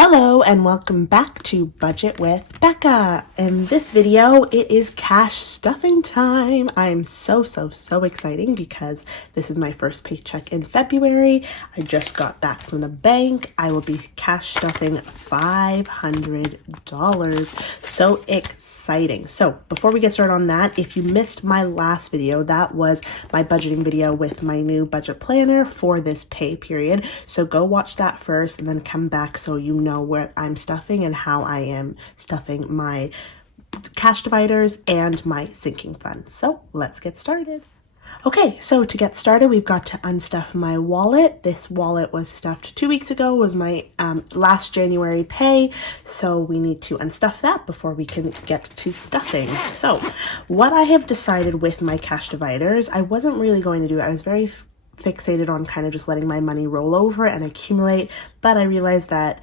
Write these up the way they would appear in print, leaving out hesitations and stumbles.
Hello and welcome back to Budget with Becca. In this video, it is cash stuffing time. I'm so exciting because this is my first paycheck in February. I just got back from the bank. I will be cash stuffing $500. So exciting. So before we get started on that, if you missed my last video, that was my budgeting video with my new budget planner for this pay period. So go watch that first and then come back so you know what I'm stuffing and how I am stuffing my cash dividers and my sinking fund. So let's get started. Okay, so to get started, we've got to unstuff my wallet. This wallet was stuffed 2 weeks ago, was my last January pay. So we need to unstuff that before we can get to stuffing. So what I have decided with my cash dividers, I wasn't really going to do it. I was very fixated on kind of just letting my money roll over and accumulate, but I realized that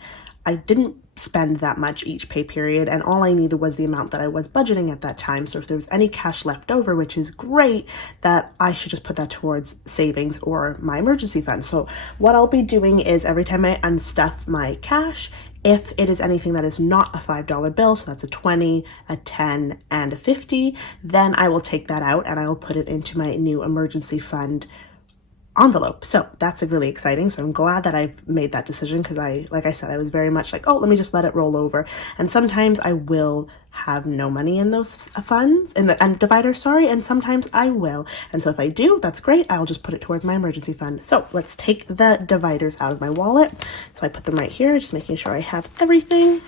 I didn't spend that much each pay period, and all I needed was the amount that I was budgeting at that time. So if there was any cash left over, which is great, that I should just put that towards savings or my emergency fund. So what I'll be doing is every time I unstuff my cash, if it is anything that is not a $5 bill, so that's a 20, a 10, and a 50, then I will take that out and I will put it into my new emergency fund envelope. So that's really exciting. So I'm glad that I've made that decision because like I said, I was very much like, oh, let me just let it roll over. And sometimes I will have no money in those funds, and dividers, sorry, and sometimes I will. And so if I do, that's great. I'll just put it towards my emergency fund. So let's take the dividers out of my wallet. So I put them right here, just making sure I have everything.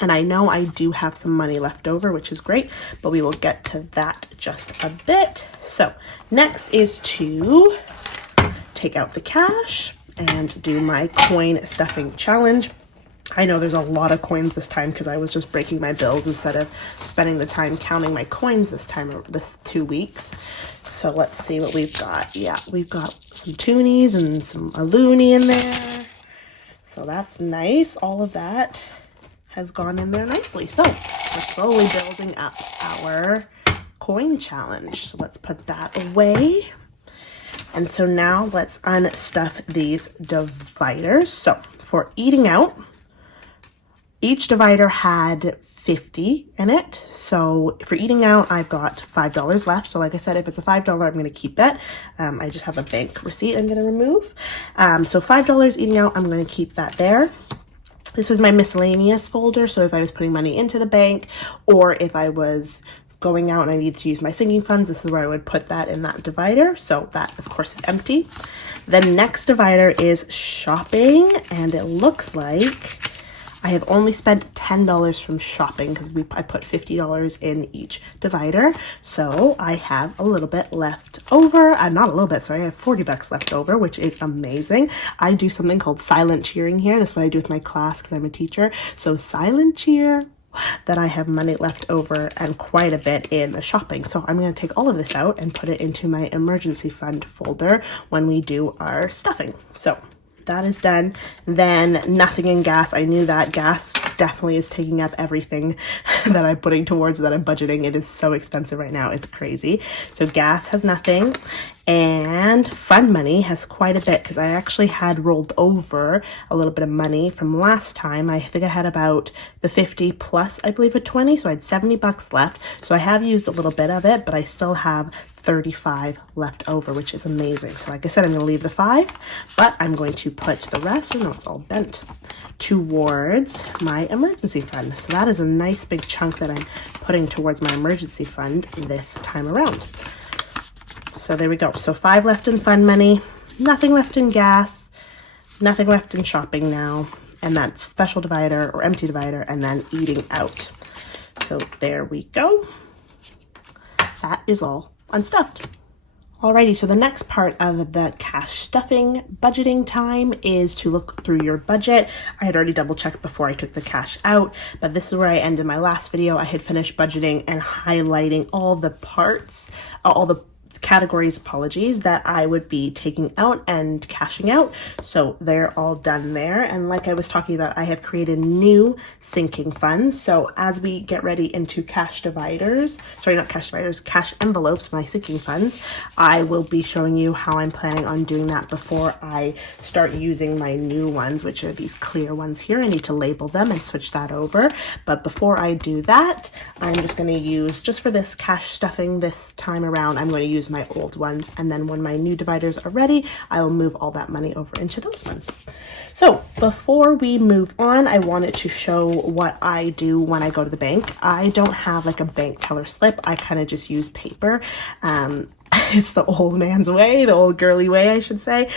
And I know I do have some money left over, which is great, but we will get to that just a bit. So next is to take out the cash and do my coin stuffing challenge. I know there's a lot of coins this time because I was just breaking my bills instead of spending the time counting my coins this 2 weeks. So let's see what we've got. Yeah, we've got some toonies and a loonie in there. So that's nice. All of that has gone in there nicely. So we're slowly building up our coin challenge. So let's put that away. And so now let's unstuff these dividers. So for eating out, each divider had 50 in it. So for eating out, I've got $5 left. So like I said, if it's a $5, I'm going to keep it. I just have a bank receipt I'm going to remove. So $5 eating out, I'm going to keep that there. This was my miscellaneous folder. So if I was putting money into the bank or if I was going out and I need to use my sinking funds, this is where I would put that in that divider. So that of course is empty. The next divider is shopping, and it looks like I have only spent $10 from shopping because I put $50 in each divider. So I have a little bit left over. Not a little bit, sorry, I have $40 left over, which is amazing. I do something called silent cheering here. That's what I do with my class because I'm a teacher. So silent cheer that I have money left over and quite a bit in the shopping. So I'm going to take all of this out and put it into my emergency fund folder when we do our stuffing. So that is done. Then nothing in gas. I knew that gas definitely is taking up everything that I'm putting towards that I'm budgeting. It is so expensive right now. It's crazy. So gas has nothing. And fund money has quite a bit because I actually had rolled over a little bit of money from last time. I think I had about the 50 plus, I believe, a 20. So I had $70 left. So I have used a little bit of it, but I still have 35 left over, which is amazing. So like I said, I'm going to leave the 5, but I'm going to put the rest, no, it's all bent, towards my emergency fund. So that is a nice big chunk that I'm putting towards my emergency fund this time around. So there we go. So 5 left in fund money, nothing left in gas, nothing left in shopping now, and that special divider or empty divider, and then eating out. So there we go. That is all unstuffed. Alrighty, so the next part of the cash stuffing budgeting time is to look through your budget. I had already double checked before I took the cash out, but this is where I ended my last video. I had finished budgeting and highlighting all the parts, all the categories, apologies, that I would be taking out and cashing out. So they're all done there. And like I was talking about, I have created new sinking funds. So as we get ready into cash dividers, sorry, not cash dividers, cash envelopes, my sinking funds, I will be showing you how I'm planning on doing that before I start using my new ones, which are these clear ones here. I need to label them and switch that over. But before I do that, I'm just going to use, just for this cash stuffing this time around, I'm going to use my old ones, and then when my new dividers are ready, I will move all that money over into those ones. So before we move on, I wanted to show what I do when I go to the bank. I don't have like a bank teller slip. I kind of just use paper. It's the old man's way, the old girly way, I should say.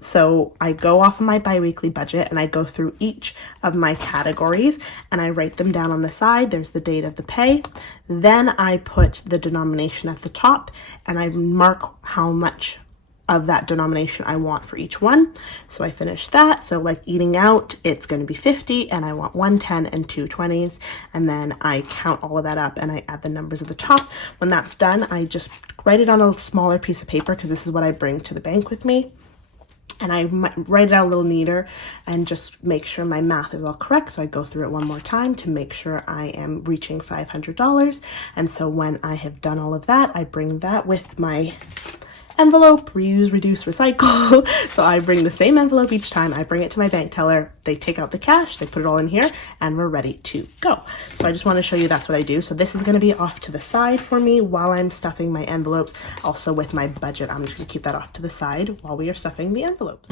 So I go off of my bi-weekly budget and I go through each of my categories and I write them down on the side. There's the date of the pay. Then I put the denomination at the top and I mark how much of that denomination I want for each one. So I finish that. So like eating out, it's going to be 50 and I want 110 and 2 20s. And then I count all of that up and I add the numbers at the top. When that's done, I just write it on a smaller piece of paper because this is what I bring to the bank with me. And I write it out a little neater and just make sure my math is all correct. So I go through it one more time to make sure I am reaching $500. And so when I have done all of that, I bring that with my envelope, reuse, reduce, recycle. So I bring the same envelope each time. I bring it to my bank teller. They take out the cash, they put it all in here, and we're ready to go. So I just want to show you that's what I do. So this is going to be off to the side for me while I'm stuffing my envelopes. Also with my budget, I'm just going to keep that off to the side while we are stuffing the envelopes.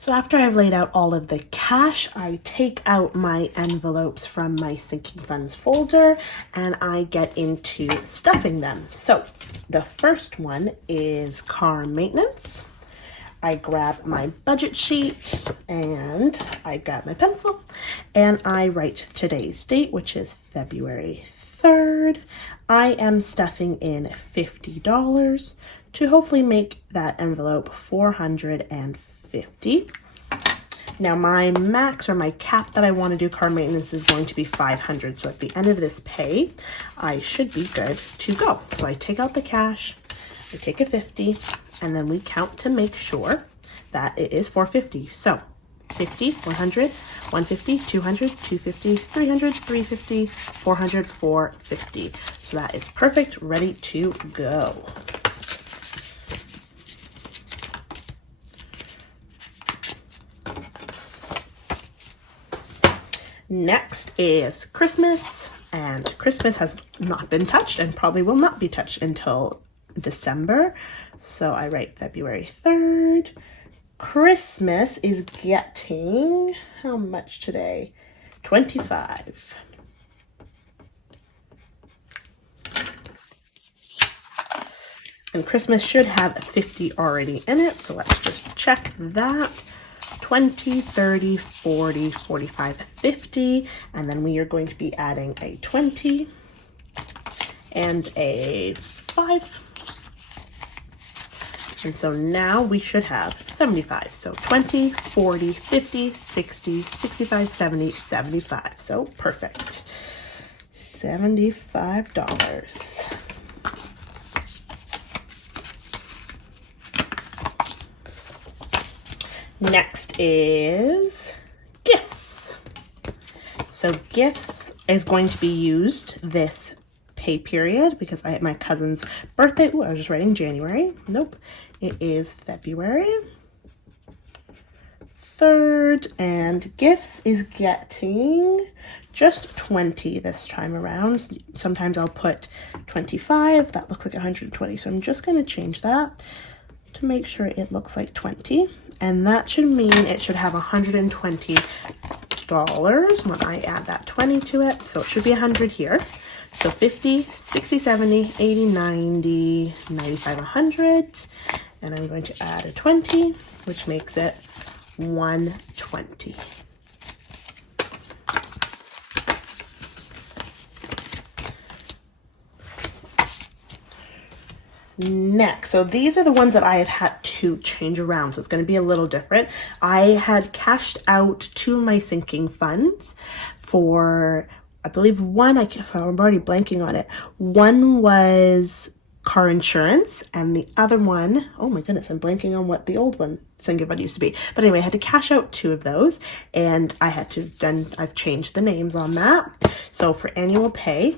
So after I've laid out all of the cash, I take out my envelopes from my sinking funds folder and I get into stuffing them. So the first one is car maintenance. I grab my budget sheet and I grab my pencil and I write today's date, which is February 3rd. I am stuffing in $50 to hopefully make that envelope $450. Now my max or my cap that I want to do car maintenance is going to be $500. So at the end of this pay, I should be good to go. So I take out the cash, I take a 50, and then we count to make sure that it is $450. So 50, 100, 150, 200, 250, 300, 350, 400, 450. So that is perfect, ready to go. Next is Christmas, and Christmas has not been touched and probably will not be touched until December. So I write February 3rd. Christmas is getting, how much today? 25. And Christmas should have 50 already in it, so let's just check that. 20, 30, 40, 45, 50, and then we are going to be adding a 20 and a 5. And so now we should have 75. So 20, 40, 50, 60, 65, 70, 75. So perfect. $75. Next is gifts. So gifts is going to be used this pay period because I had my cousin's birthday. Ooh, I was just writing January. Nope. It is February 3rd, and gifts is getting just 20 this time around. Sometimes I'll put 25. That looks like 120. So I'm just going to change that to make sure it looks like 20. And that should mean it should have $120 when I add that 20 to it. So it should be 100 here. So 50, 60, 70, 80, 90, 95, 100. And I'm going to add a 20, which makes it 120. Next, so these are the ones that I have had to change around, so it's going to be a little different. I had cashed out 2 of my sinking funds for, I believe I'm already blanking on it. One was car insurance, and the other one, oh my goodness, I'm blanking on what the old one sinking fund used to be. But anyway, I had to cash out 2 of those, and I've changed the names on that. So for annual pay,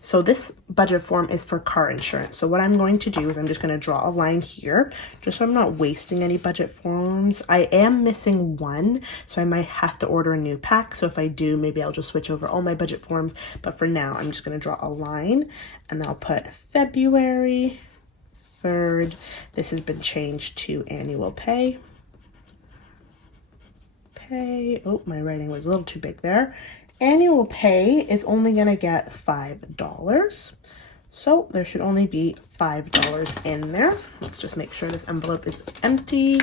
so this budget form is for car insurance. So what I'm going to do is I'm just going to draw a line here, just so I'm not wasting any budget forms. I am missing one, so I might have to order a new pack. So if I do, maybe I'll just switch over all my budget forms. But for now, I'm just going to draw a line, and I'll put February 3rd. This has been changed to annual pay. Oh, my writing was a little too big there. Annual pay is only going to get $5. So there should only be $5 in there. Let's just make sure this envelope is empty.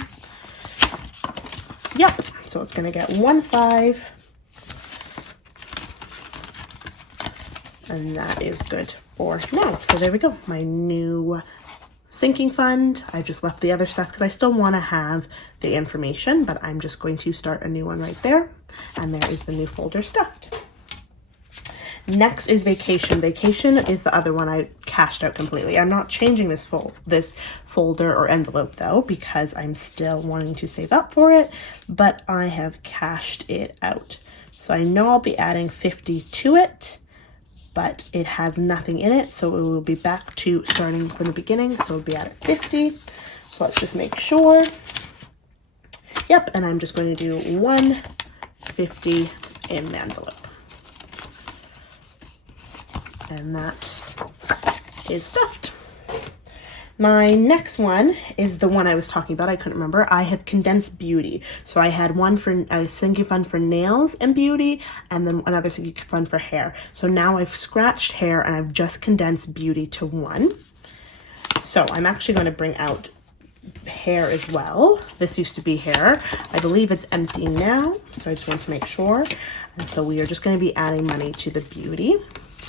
Yep. So it's going to get 15. And that is good for now. So there we go. My new sinking fund. I just left the other stuff because I still want to have the information, but I'm just going to start a new one right there. And there is the new folder stuffed. Next is vacation. Vacation is the other one I cashed out completely. I'm not changing this folder or envelope though, because I'm still wanting to save up for it, but I have cashed it out. So I know I'll be adding 50 to it, but it has nothing in it. So it will be back to starting from the beginning. So it'll be at 50. So let's just make sure. Yep. And I'm just going to do 150 in the envelope. And that is stuffed. My next one is the one I was talking about. I couldn't remember. I had condensed beauty. So I had one for a sinking fund for nails and beauty, and then another sinking fund for hair. So now I've scratched hair and I've just condensed beauty to one. So I'm actually going to bring out hair as well. This used to be hair. I believe it's empty now, so I just want to make sure. And so we are just going to be adding money to the beauty.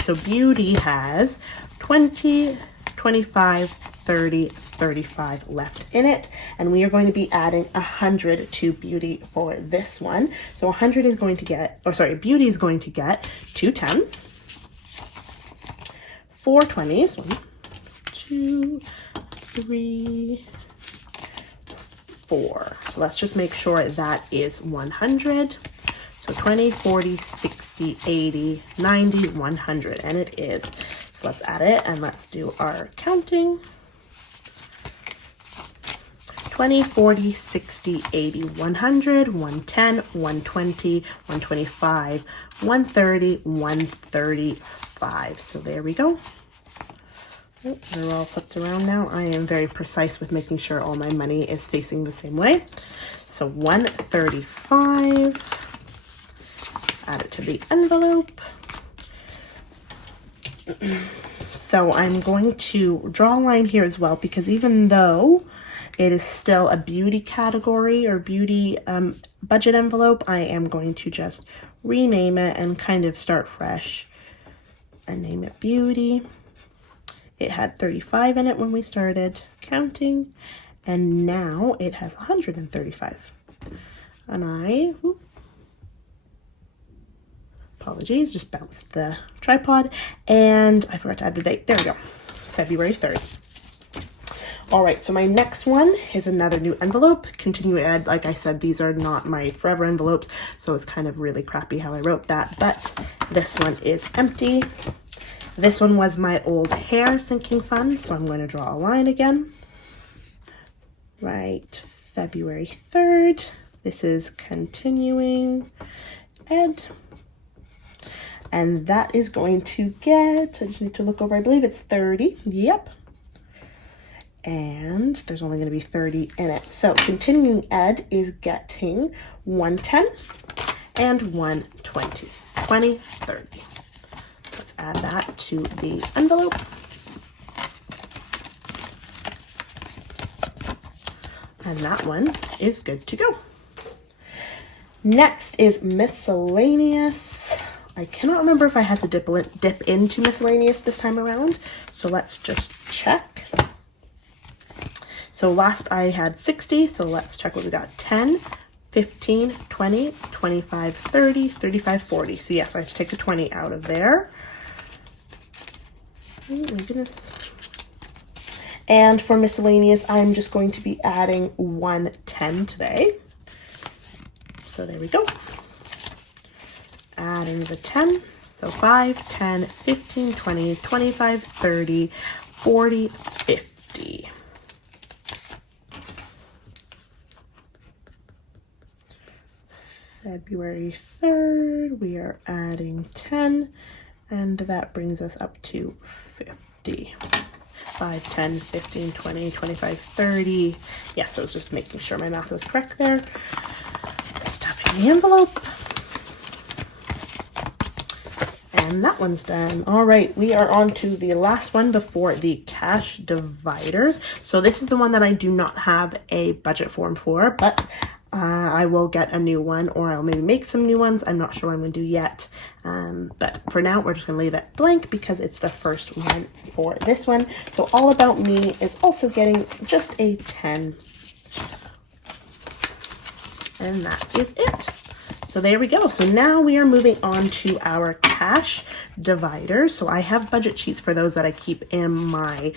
So beauty has 20, 25, 30, 35 left in it. And we are going to be adding 100 to beauty for this one. So 100 is going to get, beauty is going to get 2 10s, 4 20s, 1, 2, 3, 4. So let's just make sure that is 100. So 20, 40, 60, 80, 90, 100, and it is. So let's add it and let's do our counting. 20, 40, 60, 80, 100, 110, 120, 125, 130, 135. So there we go. Oh, they're all flipped around now. I am very precise with making sure all my money is facing the same way. So 135. Add it to the envelope. So I'm going to draw a line here as well, because even though it is still a beauty category or beauty budget envelope, I am going to just rename it and kind of start fresh and name it beauty. It had 35 in it when we started counting, and now it has 135. And apologies, just bounced the tripod, and I forgot to add the date. There we go, February 3rd. All right, so my next one is another new envelope. Continue to add, like I said, these are not my forever envelopes, so it's kind of really crappy how I wrote that, but this one is empty. This one was my old hair sinking fund, so I'm going to draw a line again. Right, February 3rd. This is continuing ed. And that is going to get, I just need to look over, I believe it's 30. Yep. And there's only going to be 30 in it. So continuing ed is getting 110 and 120. 20, 30. Let's add that to the envelope. And that one is good to go. Next is miscellaneous. I cannot remember if I had to dip into miscellaneous this time around, so let's just check. So last I had 60, so let's check what we got. 10, 15, 20, 25, 30, 35, 40. So yes, I have to take the 20 out of there. Oh my goodness. And for miscellaneous, I'm just going to be adding 110 today. So there we go. Adding the 10. So 5, 10, 15, 20, 25, 30, 40, 50. February 3rd, we are adding 10, and that brings us up to 50. 5, 10, 15, 20, 25, 30. Yes, I was just making sure my math was correct there. Stuffing the envelope. And that one's done. All right, we are on to the last one before the cash dividers. So this is the one that I do not have a budget form for, but I will get a new one, or I'll maybe make some new ones. I'm not sure what I'm going to do yet. But for now, we're just going to leave it blank because it's the first one for this one. So All About Me is also getting just a 10. And that is it. So there we go. So now we are moving on to our cash dividers. So I have budget sheets for those that I keep in my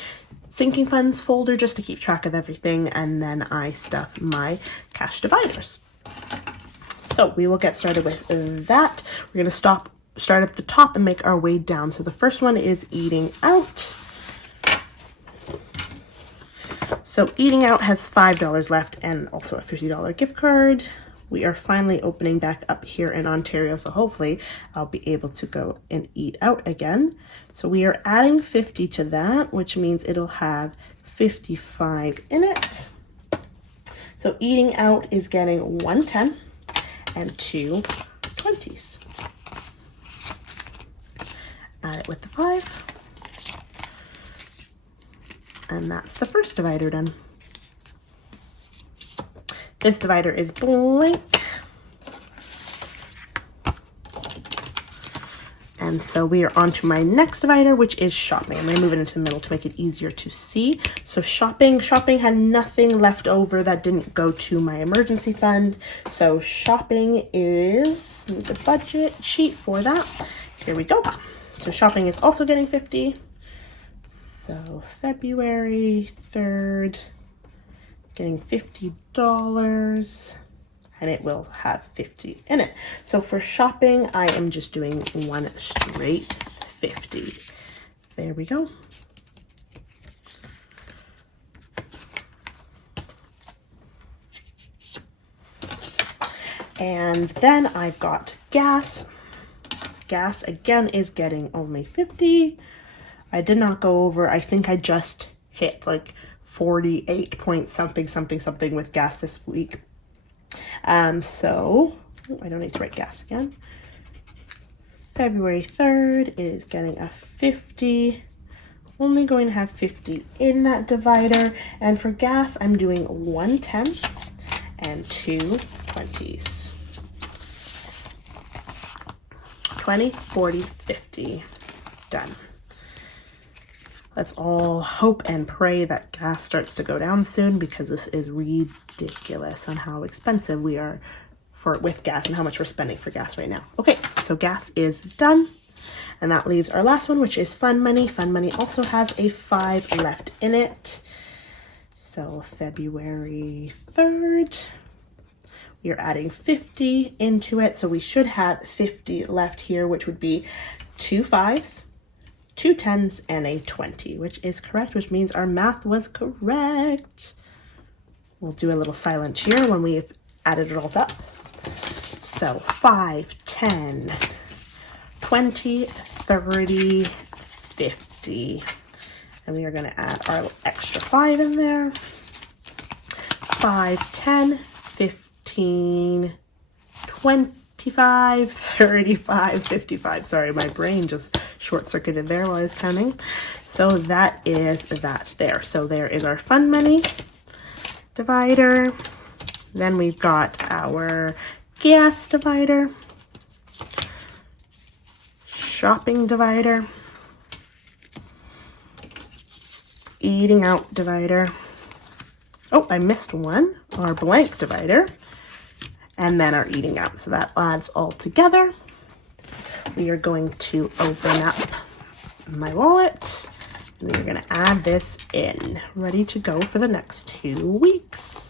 sinking funds folder just to keep track of everything, and then I stuff my cash dividers. So we will get started with that. We're going to start at the top and make our way down. So the first one is eating out. So eating out has $5 left and also a $50 gift card. We are finally opening back up here in Ontario, so hopefully I'll be able to go and eat out again. So we are adding 50 to that, which means it'll have 55 in it. So eating out is getting 110 and 2 20s. Add it with the 5. And that's the first divider done. This divider is blank. And so we are on to my next divider, which is shopping. I'm going to move it into the middle to make it easier to see. So shopping had nothing left over that didn't go to my emergency fund. So shopping is the budget sheet for that. Here we go. So shopping is also getting 50. So February 3rd, getting $50. And it will have 50 in it. So for shopping, I am just doing one straight 50. There we go. And then I've got gas. Gas again is getting only 50. I did not go over, I think I just hit like 48 point something with gas this week. So I don't need to write gas again. February 3rd is getting a 50. Only going to have 50 in that divider. And for gas, I'm doing 110 and 2 20s. 20, 40, 50. Done. Let's all hope and pray that gas starts to go down soon, because this is ridiculous on how expensive we are with gas and how much we're spending for gas right now. Okay, so gas is done. And that leaves our last one, which is fun money. Fun money also has a 5 left in it. So February 3rd, we are adding 50 into it. So we should have 50 left here, which would be 2 5s. 2 10s and a 20, which is correct, which means our math was correct. We'll do a little silent cheer when we've added it all up. So 5, 10, 20, 30, 50. And we are going to add our extra 5 in there. 5, 10, 15, 25, 35, 55. Sorry, my brain just short-circuited there while I was counting. So that is that there. So there is our fun money divider. Then we've got our gas divider, shopping divider, eating out divider. Oh, I missed one, our blank divider, and then our eating out. So that adds all together. We are going to open up my wallet. And we're gonna add this in, ready to go for the next 2 weeks.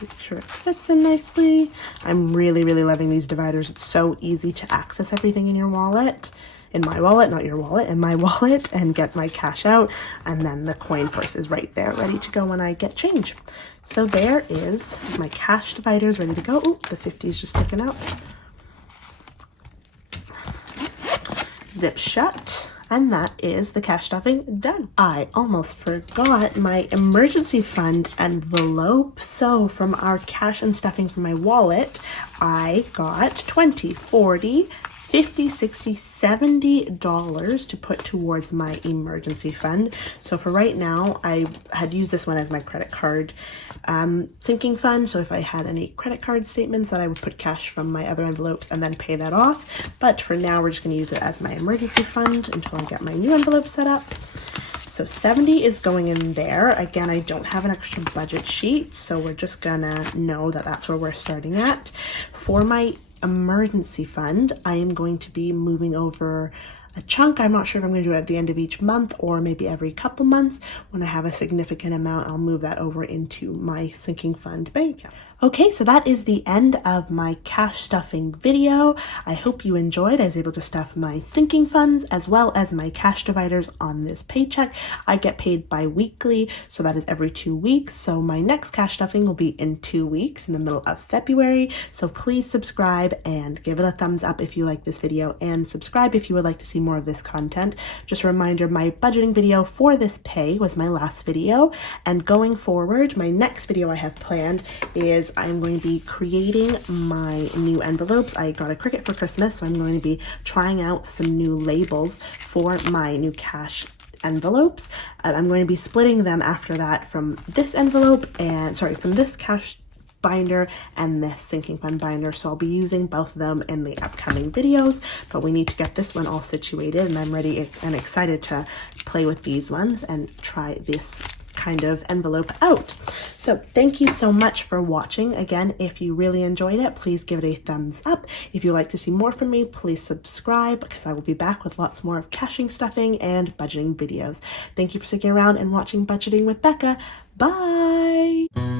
Make sure it fits in nicely. I'm really, really loving these dividers. It's so easy to access everything in your wallet. In my wallet, not your wallet, in my wallet, and get my cash out. And then the coin purse is right there, ready to go when I get change. So there is my cash dividers ready to go. Oh, the 50 is just sticking out. Zip shut, and that is the cash stuffing done. I almost forgot my emergency fund envelope. So from our cash and stuffing from my wallet, I got $20, $40, $50, $60, $70 to put towards my emergency fund. So for right now, I had used this one as my credit card sinking fund. So if I had any credit card statements, that I would put cash from my other envelopes and then pay that off. But for now, we're just going to use it as my emergency fund until I get my new envelope set up. So 70 is going in there. Again, I don't have an extra budget sheet, so we're just gonna know that that's where we're starting at. For my emergency fund, I am going to be moving over a chunk. I'm not sure if I'm going to do it at the end of each month or maybe every couple months. When I have a significant amount, I'll move that over into my sinking fund bank account. Okay, so that is the end of my cash stuffing video. I hope you enjoyed. I was able to stuff my sinking funds as well as my cash dividers on this paycheck. I get paid bi-weekly, so that is every 2 weeks. So my next cash stuffing will be in 2 weeks in the middle of February. So please subscribe and give it a thumbs up if you like this video, and subscribe if you would like to see more of this content. Just a reminder, my budgeting video for this pay was my last video, and going forward, my next video I have planned is I'm going to be creating my new envelopes. I got a Cricut for Christmas, so I'm going to be trying out some new labels for my new cash envelopes. I'm going to be splitting them after that from this envelope and, from this cash binder and this sinking fund binder. So I'll be using both of them in the upcoming videos, but we need to get this one all situated, and I'm ready and excited to play with these ones and try this kind of envelope out. So thank you so much for watching. Again, if you really enjoyed it, please give it a thumbs up. If you'd like to see more from me, please subscribe, because I will be back with lots more of caching, stuffing, and budgeting videos. Thank you for sticking around and watching Budgeting with Becca. Bye!